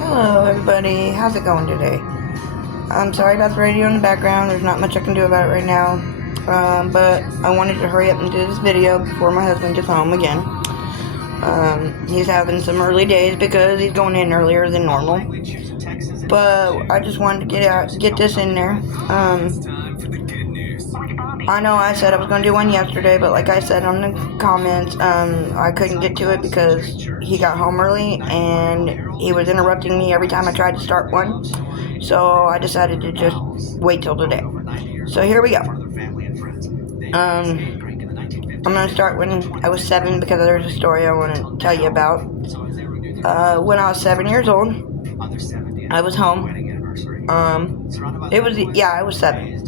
Hello everybody, how's it going today? I'm sorry about the radio in the background, there's not much I can do about it right now. But I wanted to hurry up and do this video before my husband gets home again. He's having some early days because he's going in earlier than normal. But I just wanted to get this in there. I know I said I was going to do one yesterday, but like I said on the comments, I couldn't get to it because he got home early and he was interrupting me every time I tried to start one. So I decided to just wait till today. So here we go. I'm going to start when I was 7 because there's a story I want to tell you about. When I was 7 years old, I was home. I was 7.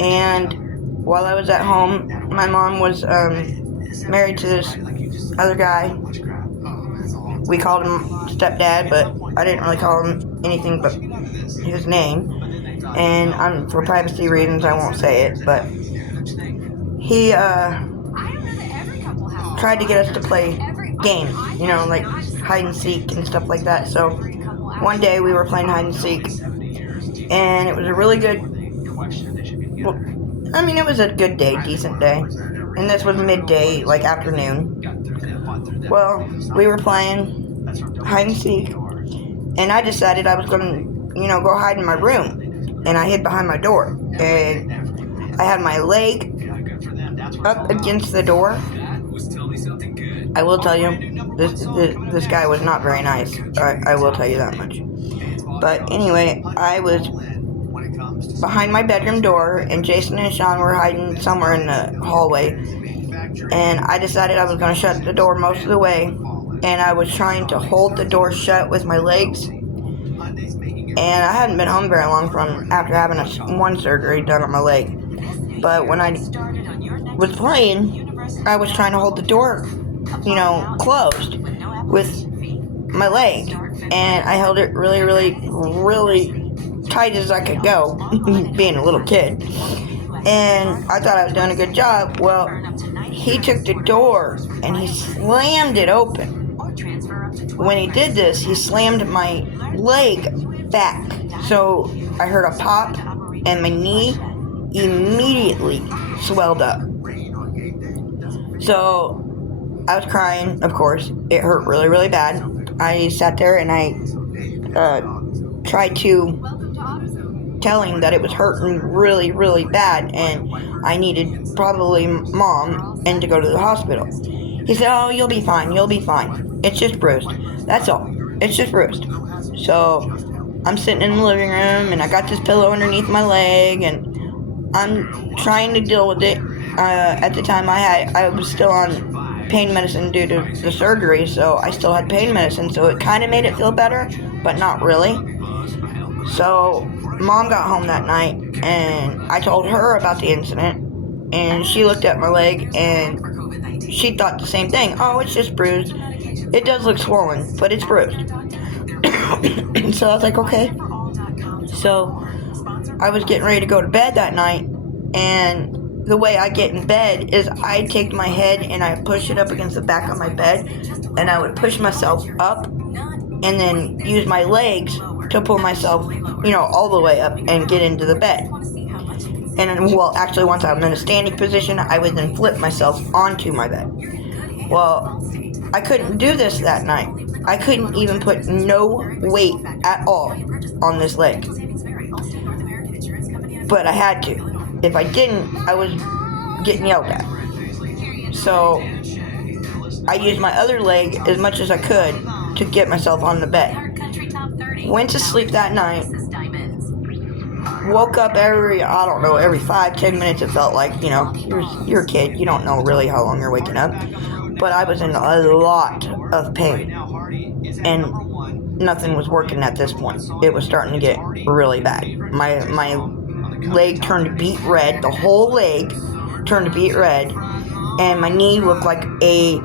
And while I was at home, my mom was married to this other guy. We called him stepdad, but I didn't really call him anything but his name. And for privacy reasons, I won't say it, but he tried to get us to play games, like hide and seek and stuff like that. So one day we were playing hide and seek, and it was a really good, it was a good day, decent day. And this was midday, like afternoon. Well, we were playing hide and seek, and I decided I was going to, go hide in my room. And I hid behind my door. And I had my leg up against the door. I will tell you, this guy was not very nice. I will tell you that much. But anyway, I was behind my bedroom door, and Jason and Sean were hiding somewhere in the hallway. And I decided I was going to shut the door most of the way, and I was trying to hold the door shut with my legs. And I hadn't been home very long from after having one surgery done on my leg. But when I was playing, I was trying to hold the door, closed with my leg. And I held it really, really, really tight as I could go, being a little kid. And I thought I was doing a good job. Well, he took the door and he slammed it open. When he did this, he slammed my leg back. So I heard a pop and my knee immediately swelled up. So I was crying, of course. It hurt really, really bad. I sat there and I tried to tell him that it was hurting really, really bad and I needed probably mom and to go to the hospital. He said, "Oh, you'll be fine, It's just bruised. That's all. It's just bruised." So I'm sitting in the living room and I got this pillow underneath my leg and I'm trying to deal with it. At the time I was still on pain medicine due to the surgery, so I still had pain medicine, so it kind of made it feel better, but not really. So mom got home that night and I told her about the incident, and she looked at my leg and she thought the same thing. "Oh, it's just bruised. It does look swollen, but it's bruised." So I was like, okay. So I was getting ready to go to bed that night, and the way I get in bed is I take my head and I push it up against the back of my bed, and I would push myself up and then use my legs to pull myself, all the way up and get into the bed. And then, actually once I'm in a standing position, I would then flip myself onto my bed. Well, I couldn't do this that night. I couldn't even put no weight at all on this leg. But I had to. If I didn't, I was getting yelled at. So I used my other leg as much as I could to get myself on the bed. Went to sleep that night. Woke up every 5-10 minutes it felt like. You're a kid. You don't know really how long you're waking up. But I was in a lot of pain. And nothing was working at this point. It was starting to get really bad. My leg turned beet red. The whole leg turned beet red. And my knee looked like a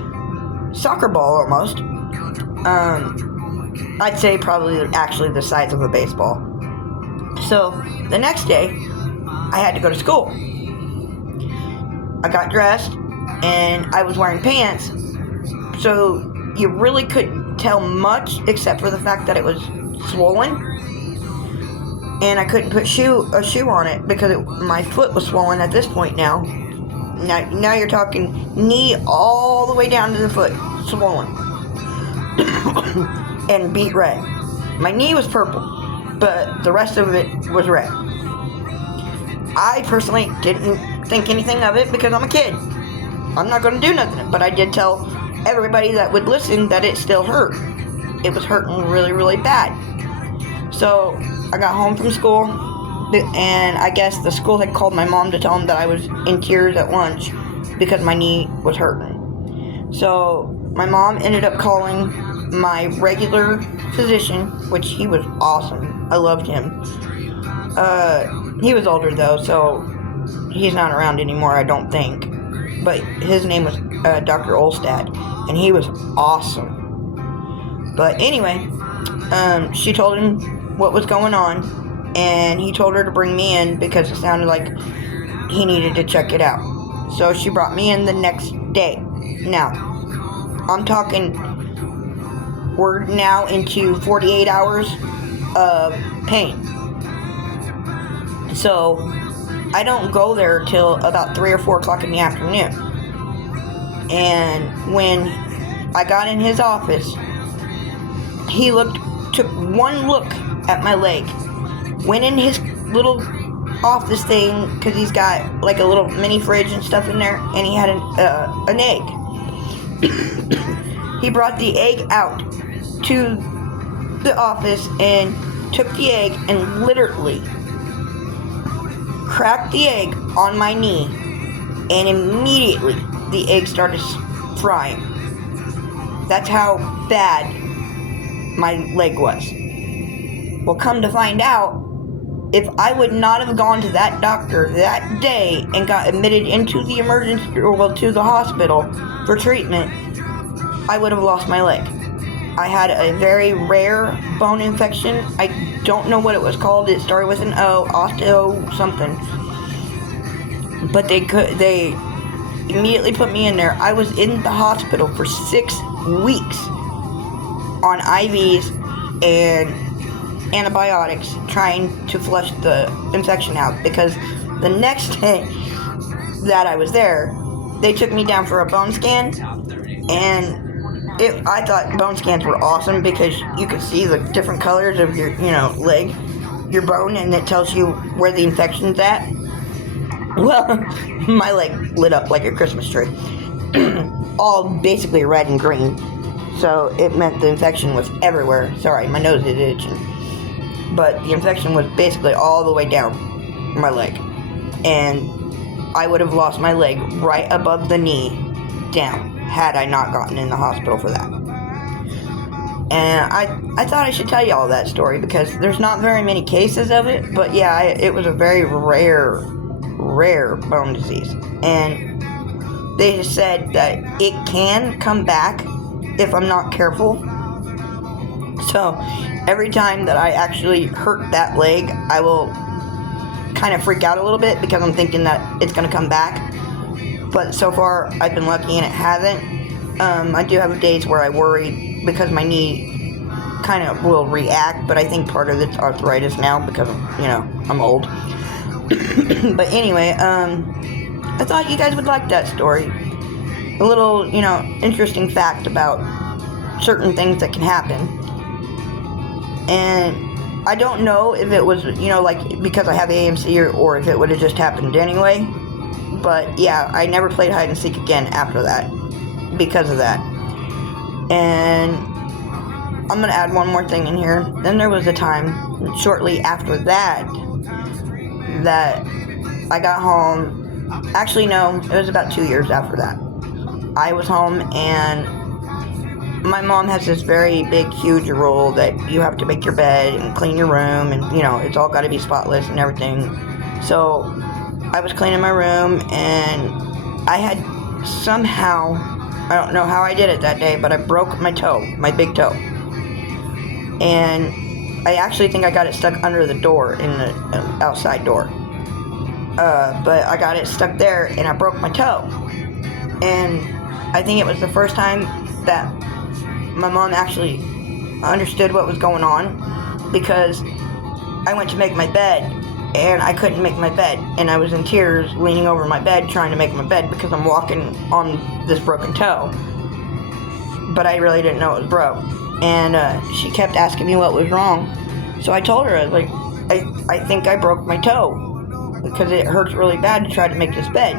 soccer ball almost. I'd say probably actually the size of a baseball. So the next day, I had to go to school. I got dressed and I was wearing pants, so you really couldn't tell much except for the fact that it was swollen, and I couldn't put a shoe on it because my foot was swollen at this point now. Now you're talking knee all the way down to the foot, swollen, and beet red. My knee was purple, but the rest of it was red. I personally didn't think anything of it because I'm a kid. I'm not going to do nothing, but I did tell everybody that would listen that it still hurt. It was hurting really, really bad. So I got home from school, and I guess the school had called my mom to tell them that I was in tears at lunch because my knee was hurting. So my mom ended up calling my regular physician, which he was awesome. I loved him. He was older though, so he's not around anymore, I don't think. But his name was Dr. Olstad, and he was awesome. But anyway, she told him what was going on, and he told her to bring me in because it sounded like he needed to check it out. So she brought me in the next day. Now, I'm talking, we're now into 48 hours of pain. So I don't go there till about 3 or 4 o'clock in the afternoon. And when I got in his office, he took one look at my leg, went in his little office thing, because he's got like a little mini fridge and stuff in there, and he had an egg. He brought the egg out to the office and took the egg and literally cracked the egg on my knee, and immediately the egg started frying. That's how bad my leg was. Well, come to find out, if I would not have gone to that doctor that day and got admitted into the to the hospital for treatment, I would have lost my leg. I had a very rare bone infection. I don't know what it was called. It started with an O, osteo something. But they immediately put me in there. I was in the hospital for 6 weeks on IVs and antibiotics trying to flush the infection out, because the next day that I was there, they took me down for a bone scan, and I thought bone scans were awesome because you could see the different colors of your, leg, your bone, and it tells you where the infection's at. Well, my leg lit up like a Christmas tree. All basically red and green. So it meant the infection was everywhere. Sorry, my nose is itching. But the infection was basically all the way down my leg. And I would have lost my leg right above the knee down had I not gotten in the hospital for that. And I thought I should tell you all that story because there's not very many cases of it. But yeah, it was a very rare bone disease. And they said that it can come back if I'm not careful. So every time that I actually hurt that leg, I will kind of freak out a little bit because I'm thinking that it's going to come back. But so far, I've been lucky and it hasn't. I do have days where I worry because my knee kind of will react, but I think part of it's arthritis now because, I'm old. But anyway, I thought you guys would like that story. A little, interesting fact about certain things that can happen. And I don't know if it was, because I have AMC or if it would have just happened anyway. But yeah, I never played hide and seek again after that because of that. And I'm going to add one more thing in here. Then there was a time shortly after that I got home. Actually, no, it was about 2 years after that. I was home, and my mom has this very big, huge rule that you have to make your bed and clean your room, and, it's all got to be spotless and everything. So I was cleaning my room, and I had somehow, I don't know how I did it that day, but I broke my toe, my big toe. And I actually think I got it stuck under the door, in the outside door. But I got it stuck there, and I broke my toe. And I think it was the first time that my mom actually understood what was going on, because I went to make my bed and I couldn't make my bed, and I was in tears leaning over my bed trying to make my bed because I'm walking on this broken toe, but I really didn't know it was broke. And she kept asking me what was wrong, so I told her, I was like, I think I broke my toe because it hurts really bad to try to make this bed.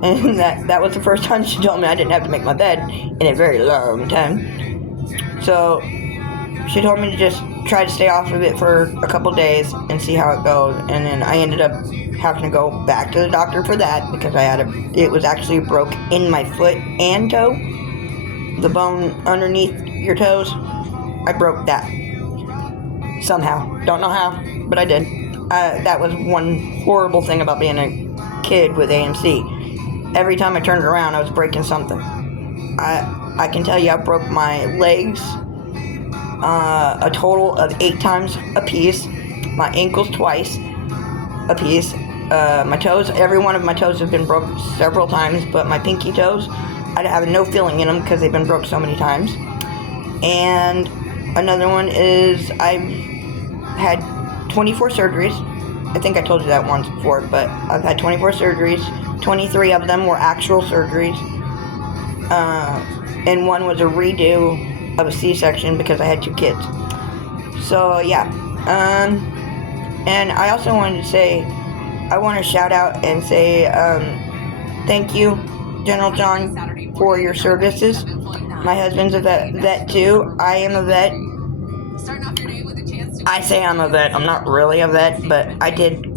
And that was the first time she told me I didn't have to make my bed in a very long time. So she told me to just try to stay off of it for a couple days and see how it goes. And then I ended up having to go back to the doctor for that because it was actually broke in my foot and toe. The bone underneath your toes, I broke that somehow. Don't know how, but I did. That was one horrible thing about being a kid with AMC. Every time I turned around, I was breaking something. I can tell you I broke my legs a total of 8 times a piece, my ankles twice a piece, my toes, every one of my toes have been broke several times, but my pinky toes, I have no feeling in them because they've been broke so many times. And another one is I've had 24 surgeries. I think I told you that once before, but I've had 24 surgeries. 23 of them were actual surgeries, and one was a redo of a C-section because I had 2 kids. So yeah, and I also wanted to say, I want to shout out and say thank you, General John, for your services. My husband's a vet too. I am a vet. I say I'm a vet. I'm not really a vet, but I did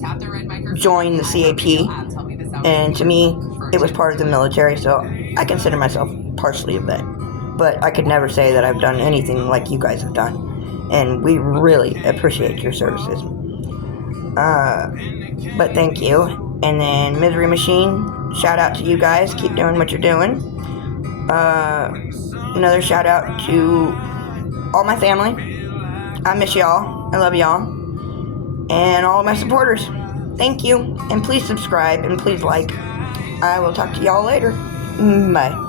join the CAP, and to me, it was part of the military, so I consider myself partially a vet. But I could never say that I've done anything like you guys have done, and we really appreciate your services. But thank you. And then Misery Machine, shout out to you guys. Keep doing what you're doing. Another shout out to all my family. I miss y'all. I love y'all. And all of my supporters. Thank you. And please subscribe and please like. I will talk to y'all later. Bye.